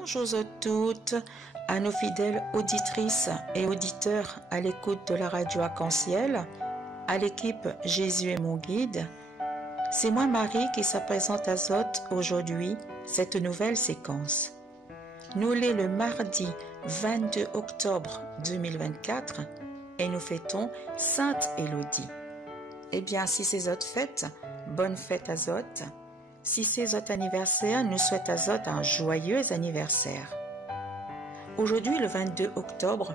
Bonjour à toutes, à nos fidèles auditrices et auditeurs à l'écoute de la radio Arc-en-Ciel, à l'équipe Jésus est mon guide. C'est moi Marie qui se présente à Zot aujourd'hui, cette nouvelle séquence. Nous l'est le mardi 22 octobre 2024 et nous fêtons Sainte Élodie. Eh bien, si c'est Zot fête, bonne fête à Zot. Si c'est Zot anniversaire, nous souhaitons à Zot un joyeux anniversaire. Aujourd'hui, le 22 octobre,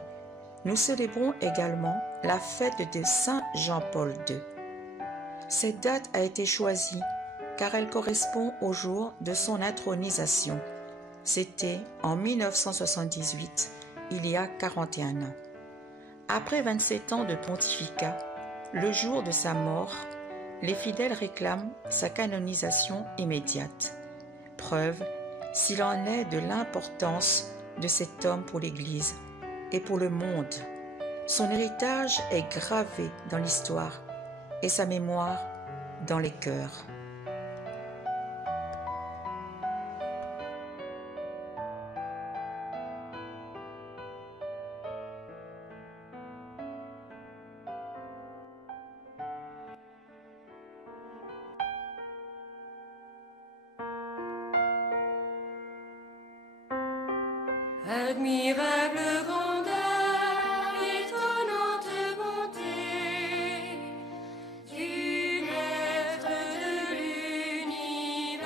nous célébrons également la fête de Saint Jean-Paul II. Cette date a été choisie car elle correspond au jour de son intronisation. C'était en 1978, il y a 41 ans. Après 27 ans de pontificat, le jour de sa mort, les fidèles réclament sa canonisation immédiate. Preuve, s'il en est, de l'importance de cet homme pour l'Église et pour le monde. Son héritage est gravé dans l'histoire et sa mémoire dans les cœurs. Admirable grandeur, étonnante bonté, du maître de l'univers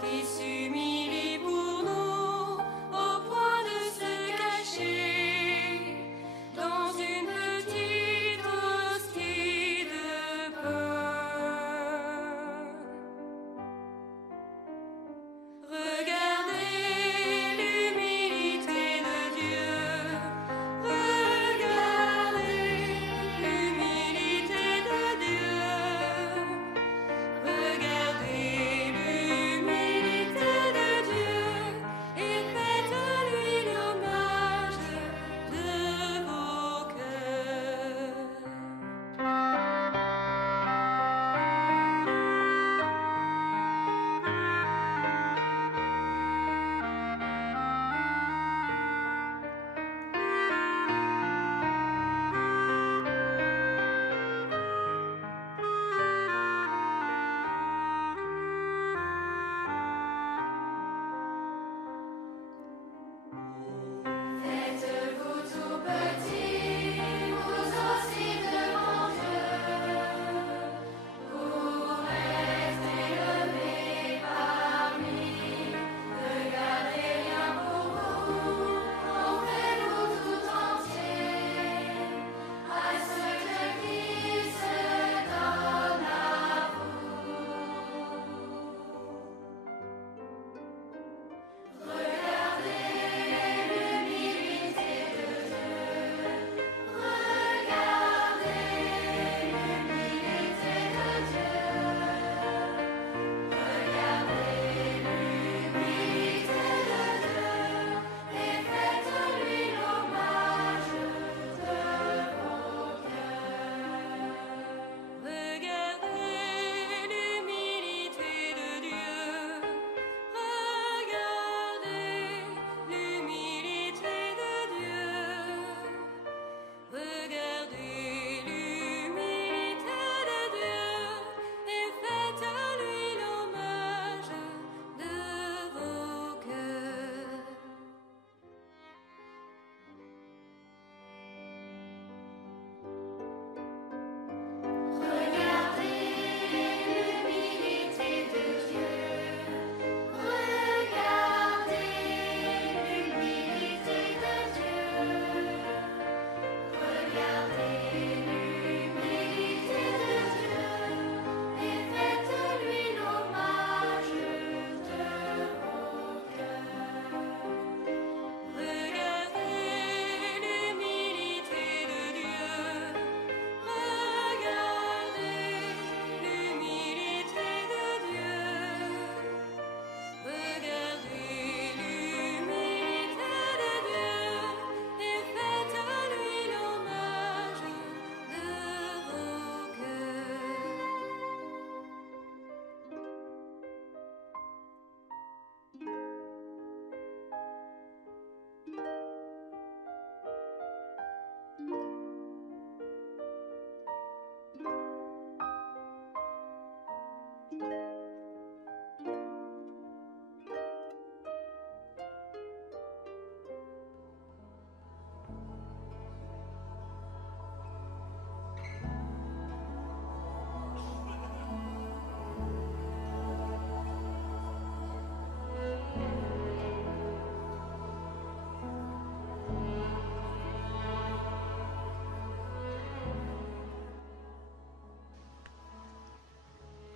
qui s'humilie pour nous au point de se cacher dans une petite hostie de pain. Regardez l'humilité de Dieu.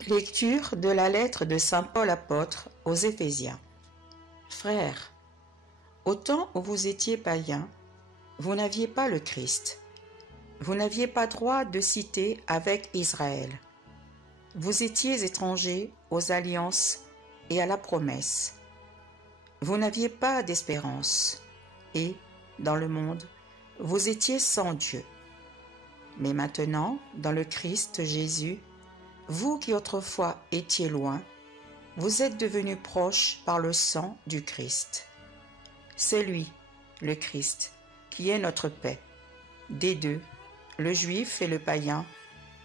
Lecture de la lettre de saint Paul apôtre aux Éphésiens. Frères, au temps où vous étiez païens, vous n'aviez pas le Christ. Vous n'aviez pas droit de cité avec Israël. Vous étiez étrangers aux alliances et à la promesse. Vous n'aviez pas d'espérance et, dans le monde, vous étiez sans Dieu. Mais maintenant, dans le Christ Jésus, vous qui autrefois étiez loin, vous êtes devenus proches par le sang du Christ. C'est lui, le Christ, qui est notre paix. Des deux, le juif et le païen,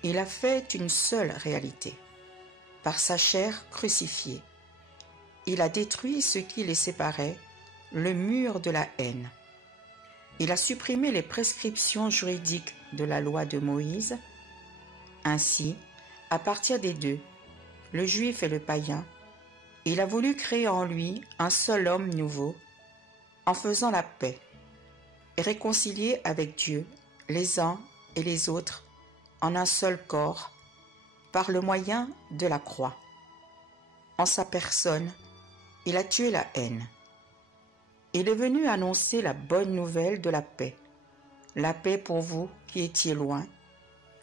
il a fait une seule réalité. Par sa chair crucifiée, il a détruit ce qui les séparait, le mur de la haine. Il a supprimé les prescriptions juridiques de la loi de Moïse. Ainsi, à partir des deux, le juif et le païen, il a voulu créer en lui un seul homme nouveau, en faisant la paix, et réconcilier avec Dieu les uns et les autres en un seul corps, par le moyen de la croix. En sa personne, il a tué la haine. Il est venu annoncer la bonne nouvelle de la paix pour vous qui étiez loin,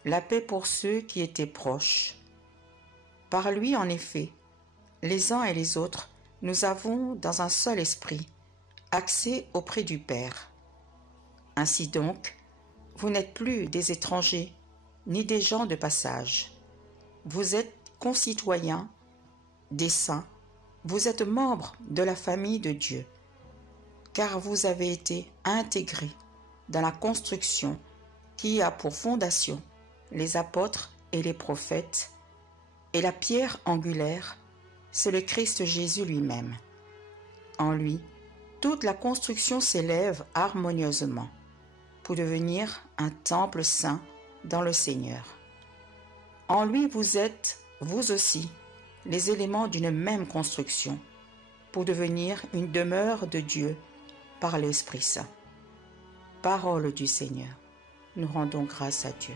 la paix pour ceux qui étaient proches. Par lui, en effet, les uns et les autres, nous avons, dans un seul esprit, accès auprès du Père. Ainsi donc, vous n'êtes plus des étrangers, ni des gens de passage. Vous êtes concitoyens des saints, vous êtes membres de la famille de Dieu, car vous avez été intégrés dans la construction qui a pour fondation les apôtres et les prophètes, et la pierre angulaire, c'est le Christ Jésus lui-même. En lui, toute la construction s'élève harmonieusement pour devenir un temple saint dans le Seigneur. En lui, vous êtes, vous aussi, les éléments d'une même construction pour devenir une demeure de Dieu par l'Esprit Saint. Parole du Seigneur. Nous rendons grâce à Dieu.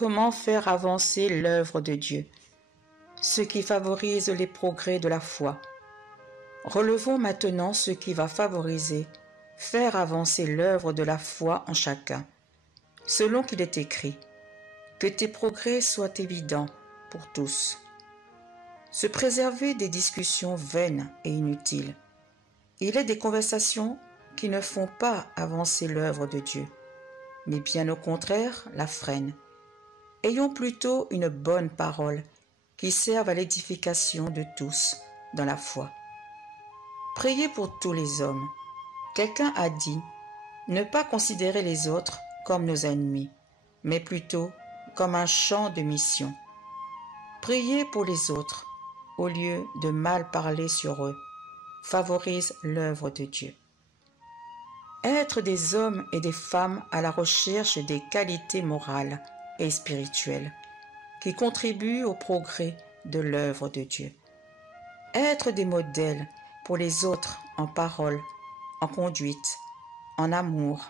comment faire avancer l'œuvre de Dieu, ce qui favorise les progrès de la foi. Relevons maintenant ce qui va favoriser, faire avancer l'œuvre de la foi en chacun, selon qu'il est écrit, que tes progrès soient évidents pour tous. Se préserver des discussions vaines et inutiles. Il est des conversations qui ne font pas avancer l'œuvre de Dieu, mais bien au contraire la freinent. Ayons plutôt une bonne parole qui serve à l'édification de tous dans la foi. Priez pour tous les hommes. Quelqu'un a dit, ne pas considérer les autres comme nos ennemis, mais plutôt comme un champ de mission. Priez pour les autres, au lieu de mal parler sur eux, favorise l'œuvre de Dieu. Être des hommes et des femmes à la recherche des qualités morales et spirituelles qui contribuent au progrès de l'œuvre de Dieu. Être des modèles pour les autres en parole, en conduite, en amour,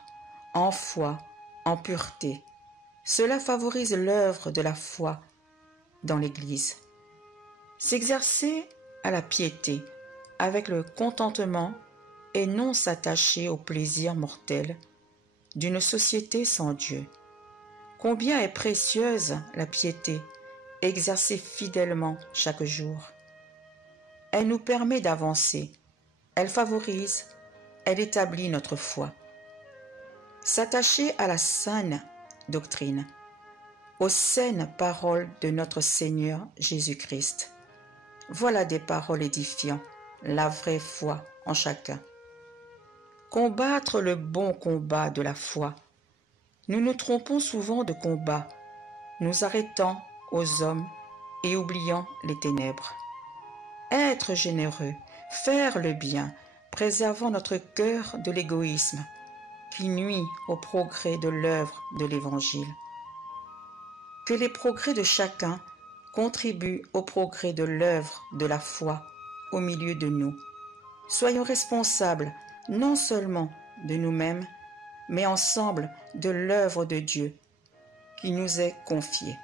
en foi, en pureté. Cela favorise l'œuvre de la foi dans l'Église. S'exercer à la piété avec le contentement et non s'attacher au plaisir mortel d'une société sans Dieu. Combien est précieuse la piété, exercée fidèlement chaque jour. Elle nous permet d'avancer, elle favorise, elle établit notre foi. S'attacher à la saine doctrine, aux saines paroles de notre Seigneur Jésus-Christ. Voilà des paroles édifiantes, la vraie foi en chacun. Combattre le bon combat de la foi. Nous nous trompons souvent de combat, nous arrêtant aux hommes et oubliant les ténèbres. Être généreux, faire le bien, préservant notre cœur de l'égoïsme qui nuit au progrès de l'œuvre de l'Évangile. Que les progrès de chacun contribuent au progrès de l'œuvre de la foi au milieu de nous. Soyons responsables non seulement de nous-mêmes, mais ensemble de l'œuvre de Dieu qui nous est confiée.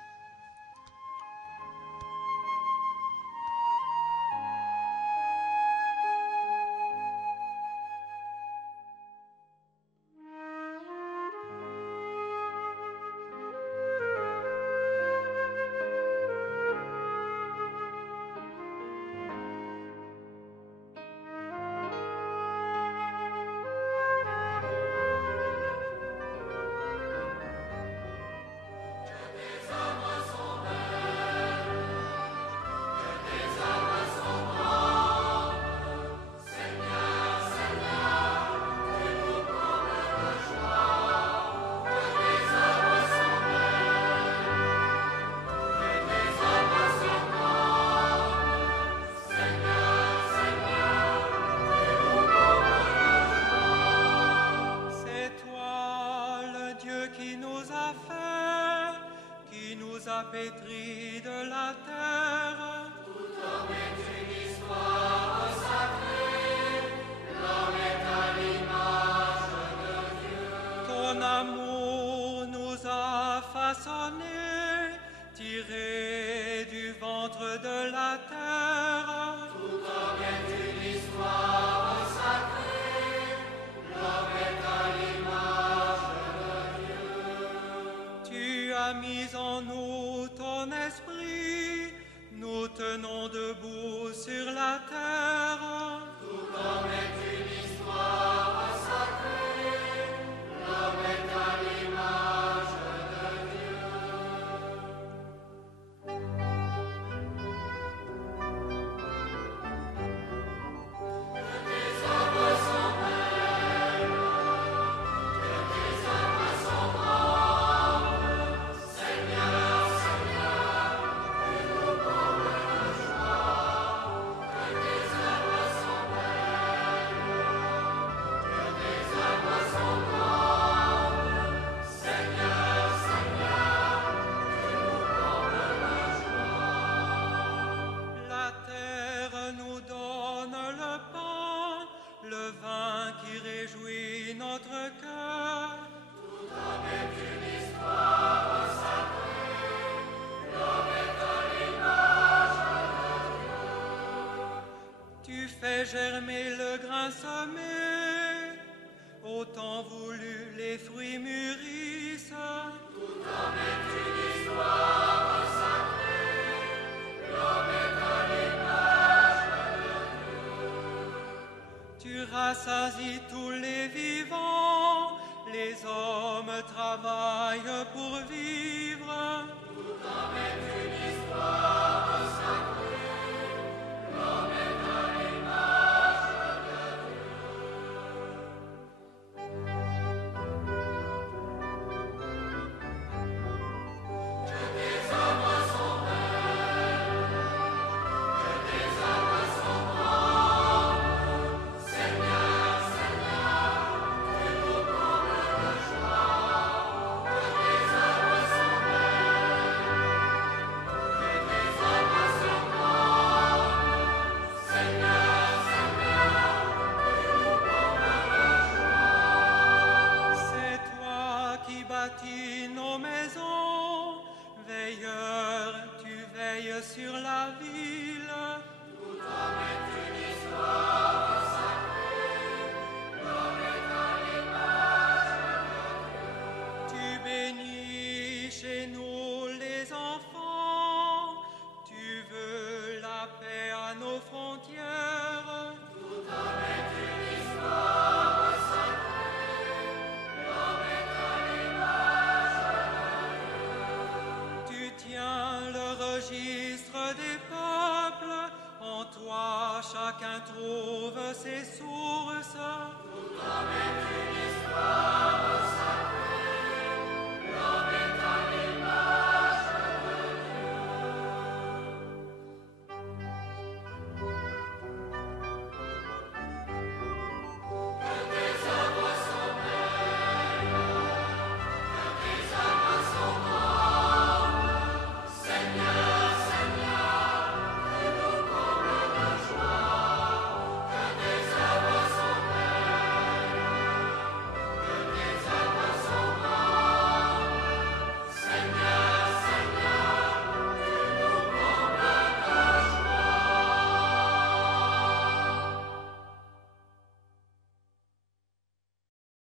Pétri de la terre, tout homme est une histoire sacrée, l'homme est à l'image de Dieu. Ton amour nous a façonnés, tirés du ventre de la terre. Tout homme est une histoire sacrée, l'homme est à l'image de Dieu. Tu as mis en nous ton esprit, nous tenons debout sur la terre. Tout homme est une histoire sacrée, l'homme est à l'image de Dieu. Que tes œuvres sont belles, que tes œuvres sont grandes, Seigneur. Le vin qui réjouit notre cœur. Tout homme est une histoire sacrée, germer le grain semé, au temps voulu les fruits mûrissent. Tout homme est une histoire sacrée, l'homme est à l'image de Dieu. Tu rassasies tous les vivants, les hommes travaillent